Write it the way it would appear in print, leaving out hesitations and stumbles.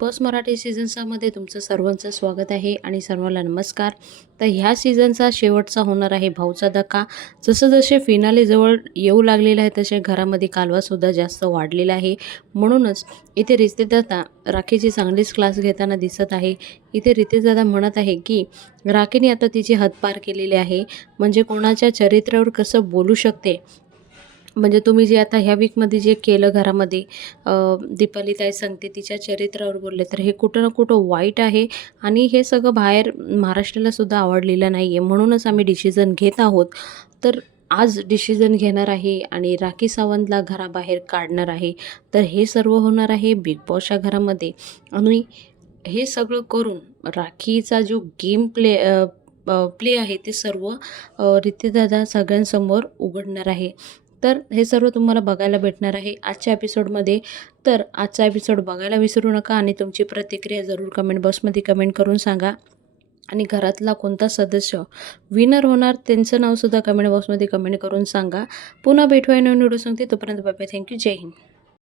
Boss Marathi season 6मध्ये तुमचं सर्वांचं स्वागत आहे आणि सर्वांना नमस्कार. तर ह्या सीझनचा शेवटचा होणार आहे भाऊचा धक्का. जसे फिनाले जवळ येऊ लागलेला आहे तसे घरामध्ये कालवासुद्धा जास्त वाढलेला आहे. म्हणूनच इथे रितेशदादा राखीची चांगलीच क्लास घेताना दिसत आहे. इथे रितेशदादा म्हणत आहे की राखीने आता तिची हद पार केलेली आहे. म्हणजे कोणाच्या चरित्रावर कसं बोलू शकते. म्हणजे तुम्ही जे आता ह्या वीकमध्ये जे केलं घरामध्ये, दीपाली ताई सांगते तिच्या चरित्रावर बोलले, तर हे कुठं ना कुठं वाईट आहे आणि हे सगळं बाहेर महाराष्ट्राला सुद्धा आवडलेलं नाही आहे. म्हणूनच आम्ही डिसिजन घेत आहोत. तर आज डिसिजन घेणार आहे आणि राखी सावंतला घराबाहेर काढणार आहे. तर हे सर्व होणार आहे बिग बॉसच्या घरामध्ये आणि हे सगळं करून राखीचा जो गेम प्ले आहे ते सर्व रितेशदादा सगळ्यांसमोर उघडणार आहे. तर हे सर्व तुम्हाला बघायला भेटणार आहे आजच्या एपिसोडमध्ये. तर आजचा एपिसोड बघायला विसरू नका आणि तुमची प्रतिक्रिया जरूर कमेंट बॉक्समध्ये कमेंट करून सांगा. आणि घरातला कोणता सदस्य विनर होणार त्यांचं नावसुद्धा कमेंट बॉक्समध्ये कमेंट करून सांगा. पुन्हा भेटूया नवीन व्हिडिओ सांगते. तोपर्यंत बाय बाय. थँक्यू. जय हिंद.